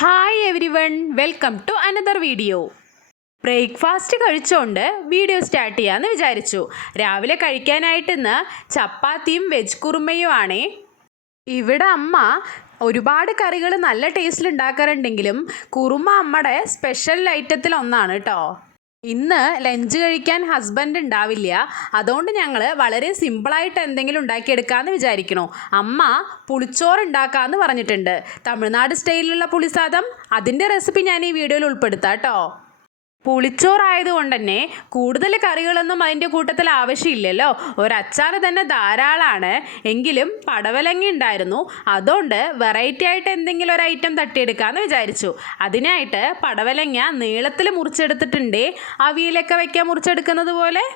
Hi everyone, welcome to another video. Breakfast കഴിച്ചുകൊണ്ട് video start ചെയ്യാമെന്ന് വിചാരിച്ചു. രാവിലെ കഴിക്കാനായിട്ട് ഇന്ന് ചപ്പാത്തിയും വെജ് കുറുമയുമാണേ. ഇവിടെ അമ്മ ഒരുപാട് കറികൾ നല്ല ടേസ്റ്റിൽ ഉണ്ടാക്കാറുണ്ടെങ്കിലും കുറുമ അമ്മയുടെ സ്പെഷ്യൽ ഐറ്റത്തിൽ ഒന്നാണ് കേട്ടോ. ഇന്ന് ലഞ്ച് കഴിക്കാൻ ഹസ്ബൻഡ് ഉണ്ടാവില്ല, അതുകൊണ്ട് ഞങ്ങൾ വളരെ സിമ്പിളായിട്ട് എന്തെങ്കിലും ഉണ്ടാക്കിയെടുക്കാമെന്ന് വിചാരിക്കണു. അമ്മ പുളിച്ചോറ് ഉണ്ടാക്കാമെന്ന് പറഞ്ഞിട്ടുണ്ട്. തമിഴ്നാട് സ്റ്റൈലിലുള്ള പുളിസാദം, അതിൻ്റെ റെസിപ്പി ഞാൻ ഈ വീഡിയോയിൽ ഉൾപ്പെടുത്താം കേട്ടോ. പുളിച്ചോറായതുകൊണ്ട് തന്നെ കൂടുതൽ കറികളൊന്നും അതിൻ്റെ കൂട്ടത്തിൽ ആവശ്യമില്ലല്ലോ. ഒരച്ചാറ് തന്നെ ധാരാളമാണ്. എങ്കിലും പടവലങ്ങ ഉണ്ടായിരുന്നു, അതുകൊണ്ട് വെറൈറ്റി ആയിട്ട് എന്തെങ്കിലും ഒരു ഐറ്റം തട്ടിയെടുക്കാമെന്ന് വിചാരിച്ചു. അതിനായിട്ട് പടവലങ്ങ നീളത്തിൽ മുറിച്ചെടുത്തിട്ടുണ്ട്, അവിയലൊക്കെ വയ്ക്കാൻ മുറിച്ചെടുക്കുന്നത് പോലെ.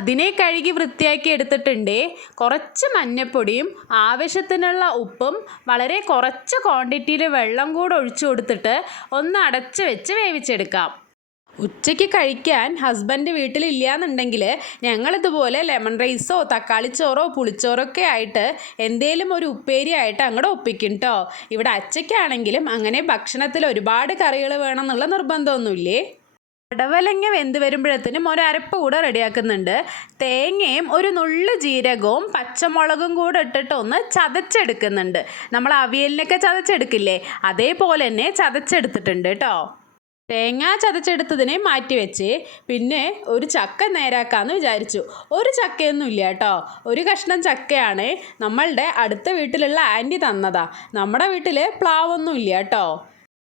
അതിനെ കഴുകി വൃത്തിയാക്കി എടുത്തിട്ടുണ്ട്. കുറച്ച് മഞ്ഞൾപ്പൊടിയും ആവശ്യത്തിനുള്ള ഉപ്പും വളരെ കുറച്ച് ക്വാണ്ടിറ്റിയിൽ വെള്ളം കൂടെ ഒഴിച്ചു കൊടുത്തിട്ട് ഒന്ന് അടച്ച് വെച്ച് വേവിച്ചെടുക്കാം. ഉച്ചയ്ക്ക് കഴിക്കാൻ ഹസ്ബൻഡ് വീട്ടിലില്ല എന്നുണ്ടെങ്കിൽ ഞങ്ങളിതുപോലെ ലെമൺ റൈസോ തക്കാളിച്ചോറോ പുളിച്ചോറൊക്കെ ആയിട്ട് എന്തേലും ഒരു ഉപ്പേരി ആയിട്ട് അങ്ങോട്ട് ഒപ്പിക്കും കേട്ടോ. ഇവിടെ അച്ചയ്ക്കാണെങ്കിലും അങ്ങനെ ഭക്ഷണത്തിൽ ഒരുപാട് കറികൾ വേണം എന്നുള്ള നിർബന്ധമൊന്നുമില്ലേ. പടവലങ്ങ വെന്ത് വരുമ്പോഴത്തേനും ഒരു അരപ്പ് കൂടെ റെഡിയാക്കുന്നുണ്ട്. തേങ്ങയും ഒരു നുള്ളു ജീരകവും പച്ചമുളകും കൂടെ ഇട്ടിട്ട് ഒന്ന് ചതച്ചെടുക്കുന്നുണ്ട്. നമ്മൾ അവിയലിനൊക്കെ ചതച്ചെടുക്കില്ലേ, അതേപോലെ തന്നെ ചതച്ചെടുത്തിട്ടുണ്ട് കേട്ടോ. തേങ്ങ ചതച്ചെടുത്തതിനെ മാറ്റി വെച്ച് പിന്നെ ഒരു ചക്ക നേരാക്കാമെന്ന് വിചാരിച്ചു. ഒരു ചക്കയൊന്നും ഇല്ല കേട്ടോ, ഒരു കഷ്ണം ചക്കയാണ്. നമ്മളുടെ അടുത്ത വീട്ടിലുള്ള ആൻറ്റി തന്നതാ. നമ്മുടെ വീട്ടിൽ പ്ലാവൊന്നും ഇല്ല കേട്ടോ.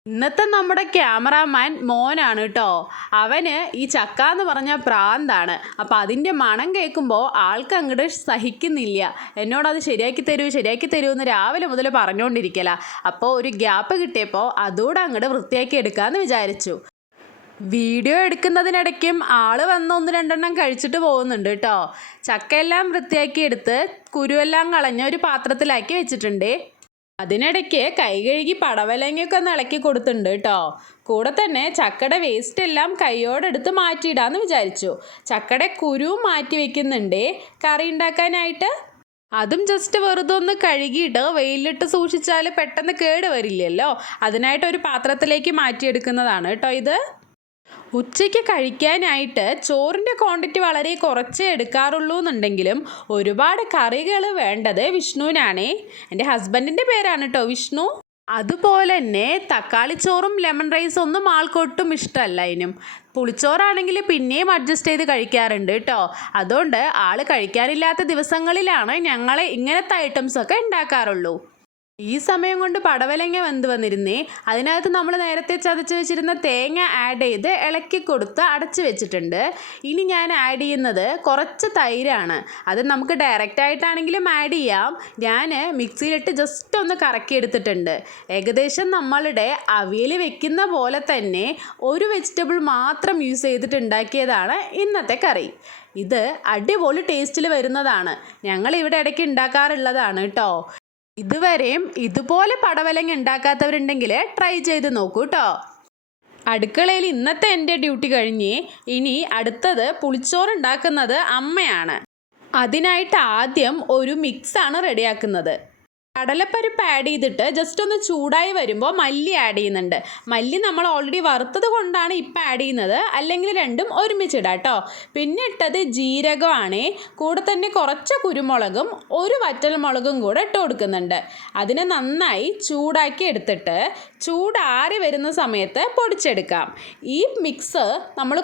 ഇന്നത്തെ നമ്മുടെ ക്യാമറാമാൻ മോനാണ് കേട്ടോ. അവന് ഈ ചക്ക എന്ന് പറഞ്ഞാൽ പ്രാന്താണ്. അപ്പോൾ അതിൻ്റെ മണം കേൾക്കുമ്പോൾ ആൾക്ക് അങ്ങോട്ട് സഹിക്കുന്നില്ല. എന്നോടത് ശരിയാക്കി തരൂ എന്ന് രാവിലെ മുതൽ പറഞ്ഞുകൊണ്ടിരിക്കല. അപ്പോൾ ഒരു ഗ്യാപ്പ് കിട്ടിയപ്പോൾ അതുകൂടെ അങ്ങോട്ട് വൃത്തിയാക്കി എടുക്കാമെന്ന് വിചാരിച്ചു. വീഡിയോ എടുക്കുന്നതിനിടയ്ക്കും ആൾ വന്ന് ഒന്ന് രണ്ടെണ്ണം കഴിച്ചിട്ട് പോകുന്നുണ്ട് കേട്ടോ. ചക്കയെല്ലാം വൃത്തിയാക്കി എടുത്ത് കുരുവെല്ലാം കളഞ്ഞ ഒരു പാത്രത്തിലാക്കി വെച്ചിട്ടുണ്ട്. അതിനിടയ്ക്ക് കൈ കഴുകി പടവലങ്ങയൊക്കെ ഒന്ന് ഇളക്കി കൊടുത്തിട്ടുണ്ട് കേട്ടോ. കൂടെ തന്നെ ചക്കയുടെ വേസ്റ്റ് എല്ലാം കൈയോടെടുത്ത് മാറ്റിയിടാമെന്ന് വിചാരിച്ചു. ചക്കയുടെ കുരുവും മാറ്റി വെക്കുന്നുണ്ട് കറി ഉണ്ടാക്കാനായിട്ട്. അതും ജസ്റ്റ് വെറുതെ ഒന്ന് കഴുകിയിട്ട് വെയിലിട്ട് സൂക്ഷിച്ചാൽ പെട്ടെന്ന് കേട് വരില്ലല്ലോ, അതിനായിട്ട് ഒരു പാത്രത്തിലേക്ക് മാറ്റിയെടുക്കുന്നതാണ് കേട്ടോ ഇത്. ഉച്ചയ്ക്ക് കഴിക്കാനായിട്ട് ചോറിൻ്റെ ക്വാണ്ടിറ്റി വളരെ കുറച്ചേ എടുക്കാറുള്ളൂ എന്നുണ്ടെങ്കിലും ഒരുപാട് കറികൾ വേണ്ടത് വിഷ്ണുവിനാണേ. എൻ്റെ ഹസ്ബൻഡിൻ്റെ പേരാണ് കേട്ടോ വിഷ്ണു. അതുപോലെ തന്നെ തക്കാളിച്ചോറും ലെമൺ റൈസും ഒന്നും ആൾക്കൊട്ടും ഇഷ്ടമല്ല. അതിനും പുളിച്ചോറാണെങ്കിൽ പിന്നെയും അഡ്ജസ്റ്റ് ചെയ്ത് കഴിക്കാറുണ്ട് കേട്ടോ. അതുകൊണ്ട് ആൾ കഴിക്കാനില്ലാത്ത ദിവസങ്ങളിലാണ് ഞങ്ങൾ ഇങ്ങനത്തെ ഐറ്റംസൊക്കെ ഉണ്ടാക്കാറുള്ളൂ. ഈ സമയം കൊണ്ട് പടവലങ്ങ വെന്ത് വന്നിരുന്നേ. അതിനകത്ത് നമ്മൾ നേരത്തെ ചതച്ച് വെച്ചിരുന്ന തേങ്ങ ആഡ് ചെയ്ത് ഇളക്കി കൊടുത്ത് അടച്ച് വെച്ചിട്ടുണ്ട്. ഇനി ഞാൻ ആഡ് ചെയ്യുന്നത് കുറച്ച് തൈരാണ്. അത് നമുക്ക് ഡയറക്റ്റായിട്ടാണെങ്കിലും ആഡ് ചെയ്യാം. ഞാൻ മിക്സിയിലിട്ട് ജസ്റ്റ് ഒന്ന് കറക്കി എടുത്തിട്ടുണ്ട്. ഏകദേശം നമ്മളുടെ അവിയൽ വെക്കുന്ന പോലെ തന്നെ ഒരു വെജിറ്റബിൾ മാത്രം യൂസ് ചെയ്തിട്ട് ഉണ്ടാക്കിയതാണ് ഇന്നത്തെ കറി. ഇത് അടിപൊളി ടേസ്റ്റിൽ വരുന്നതാണ്. ഞങ്ങളിവിടെ ഇടയ്ക്ക് ഉണ്ടാക്കാറുള്ളതാണ് കേട്ടോ. ഇതുവരെയും ഇതുപോലെ പടവലങ്ങ ഉണ്ടാക്കാത്തവരുണ്ടെങ്കിൽ ട്രൈ ചെയ്ത് നോക്കൂ കേട്ടോ. അടുക്കളയിൽ ഇന്നത്തെ എൻ്റെ ഡ്യൂട്ടി കഴിഞ്ഞ് ഇനി അടുത്തത് പുളിച്ചോറ് ഉണ്ടാക്കുന്നത് അമ്മയാണ്. അതിനായിട്ട് ആദ്യം ഒരു മിക്സാണ് റെഡിയാക്കുന്നത്. കടലപ്പരിപ്പ് ആഡ് ചെയ്തിട്ട് ജസ്റ്റ് ഒന്ന് ചൂടായി വരുമ്പോൾ മല്ലി ആഡ് ചെയ്യുന്നുണ്ട്. മല്ലി നമ്മൾ ഓൾറെഡി വറുത്തത് കൊണ്ടാണ് ഇപ്പം ആഡ് ചെയ്യുന്നത്, അല്ലെങ്കിൽ രണ്ടും ഒരുമിച്ചിടാം കേട്ടോ. പിന്നെ ഇട്ടത് ജീരകമാണ്. കൂടെ തന്നെ കുറച്ച് കുരുമുളകും ഒരു വറ്റൽമുളകും കൂടെ ഇട്ട് കൊടുക്കുന്നുണ്ട്. അതിനെ നന്നായി ചൂടാക്കി എടുത്തിട്ട് ചൂടാറി വരുന്ന സമയത്ത് പൊടിച്ചെടുക്കാം. ഈ മിക്സ് നമ്മൾ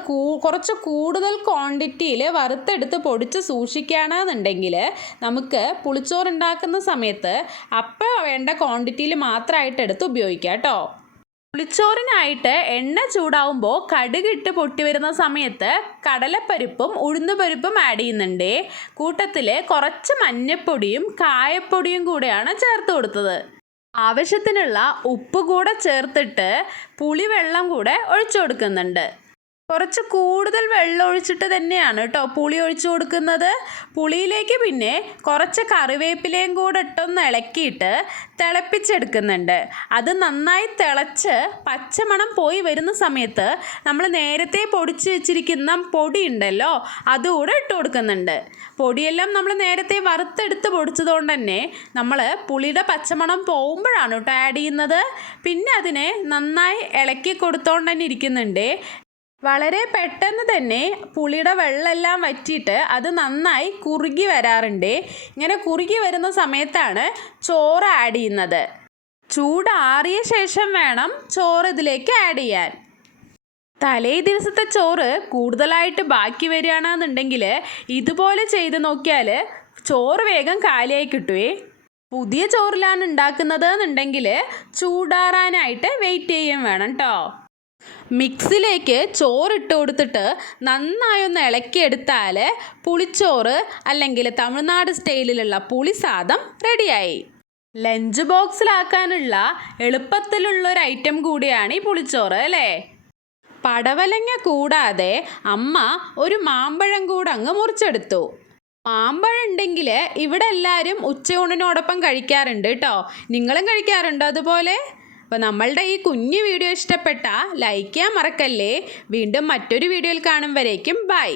കുറച്ച് കൂടുതൽ ക്വാണ്ടിറ്റിയിൽ വറുത്തെടുത്ത് പൊടിച്ച് സൂക്ഷിക്കുകയാണെന്നുണ്ടെങ്കിൽ നമുക്ക് പുളിച്ചോറുണ്ടാക്കുന്ന സമയത്ത് അപ്പോൾ വേണ്ട ക്വാണ്ടിറ്റിയിൽ മാത്രമായിട്ട് എടുത്ത് ഉപയോഗിക്കാം കേട്ടോ. പുളിച്ചോറിനായിട്ട് എണ്ണ ചൂടാവുമ്പോൾ കടുകിട്ട് പൊട്ടി വരുന്ന സമയത്ത് കടലപ്പരിപ്പും ഉഴുന്നുപരിപ്പും ആഡ് ചെയ്യുന്നുണ്ട്. കൂട്ടത്തിൽ കുറച്ച് മഞ്ഞൾപ്പൊടിയും കായപ്പൊടിയും കൂടെയാണ് ചേർത്ത് കൊടുത്തത്. ആവശ്യത്തിനുള്ള ഉപ്പ് കൂടെ ചേർത്തിട്ട് പുളിവെള്ളം കൂടെ ഒഴിച്ചു കൊടുക്കുന്നുണ്ട്. കുറച്ച് കൂടുതൽ വെള്ളം ഒഴിച്ചിട്ട് തന്നെയാണ് കേട്ടോ പുളി ഒഴിച്ചു കൊടുക്കുന്നത്. പുളിയിലേക്ക് പിന്നെ കുറച്ച് കറിവേപ്പിലയും കൂടെ ഇട്ടൊന്ന് ഇളക്കിയിട്ട് തിളപ്പിച്ചെടുക്കുന്നുണ്ട്. അത് നന്നായി തിളച്ച് പച്ചമണം പോയി വരുന്ന സമയത്ത് നമ്മൾ നേരത്തെ പൊടിച്ച് വെച്ചിരിക്കുന്ന പൊടി ഉണ്ടല്ലോ അതുകൂടെ ഇട്ട് കൊടുക്കുന്നുണ്ട്. പൊടിയെല്ലാം നമ്മൾ നേരത്തെ വറുത്തെടുത്ത് പൊടിച്ചതുകൊണ്ട് തന്നെ നമ്മൾ പുളിയുടെ പച്ചമണം പോകുമ്പോഴാണ് കേട്ടോ ആഡ് ചെയ്യുന്നത്. പിന്നെ അതിനെ നന്നായി ഇളക്കി കൊടുത്തോണ്ട് തന്നെ ഇരിക്കുന്നുണ്ട്. വളരെ പെട്ടെന്ന് തന്നെ പുളിയുടെ വെള്ളമെല്ലാം വറ്റിയിട്ട് അത് നന്നായി കുറുകി വരാറുണ്ട്. ഇങ്ങനെ കുറുകി വരുന്ന സമയത്താണ് ചോറ് ആഡ് ചെയ്യുന്നത്. ചൂടാറിയ ശേഷം വേണം ചോറ് ഇതിലേക്ക് ആഡ് ചെയ്യാൻ. തലേ ദിവസത്തെ ചോറ് കൂടുതലായിട്ട് ബാക്കി വരികയാണെന്നുണ്ടെങ്കിൽ ഇതുപോലെ ചെയ്ത് നോക്കിയാൽ ചോറ് വേഗം കാലിയായി കിട്ടുവേ. പുതിയ ചോറിലാണ് ഉണ്ടാക്കുന്നത് എന്നുണ്ടെങ്കിൽ ചൂടാറാനായിട്ട് വെയിറ്റ് ചെയ്യുകയും വേണം കേട്ടോ. മിക്സിലേക്ക് ചോറിട്ട് കൊടുത്തിട്ട് നന്നായി ഒന്ന് ഇളക്കിയെടുത്താൽ പുളിച്ചോറ് അല്ലെങ്കിൽ തമിഴ്നാട് സ്റ്റൈലിലുള്ള പുളിസാദം റെഡിയായി. ലഞ്ച് ബോക്സിലാക്കാനുള്ള എളുപ്പത്തിലുള്ളൊരു ഐറ്റം കൂടിയാണ് ഈ പുളിച്ചോറ് അല്ലേ. പടവലങ്ങ കൂടാതെ അമ്മ ഒരു മാമ്പഴം കൂടെ അങ്ങ് മുറിച്ചെടുത്തു. മാമ്പഴം ഉണ്ടെങ്കിൽ ഇവിടെ എല്ലാവരും ഉച്ചയൂണിനോടൊപ്പം കഴിക്കാറുണ്ട് കേട്ടോ. നിങ്ങളും കഴിക്കാറുണ്ടോ അതുപോലെ? അപ്പോൾ നമ്മളുടെ ഈ കുഞ്ഞു വീഡിയോ ഇഷ്ടപ്പെട്ടാൽ ലൈക്ക് ചെയ്യാൻ മറക്കല്ലേ. വീണ്ടും മറ്റൊരു വീഡിയോയിൽ കാണും വരേക്കും ബൈ.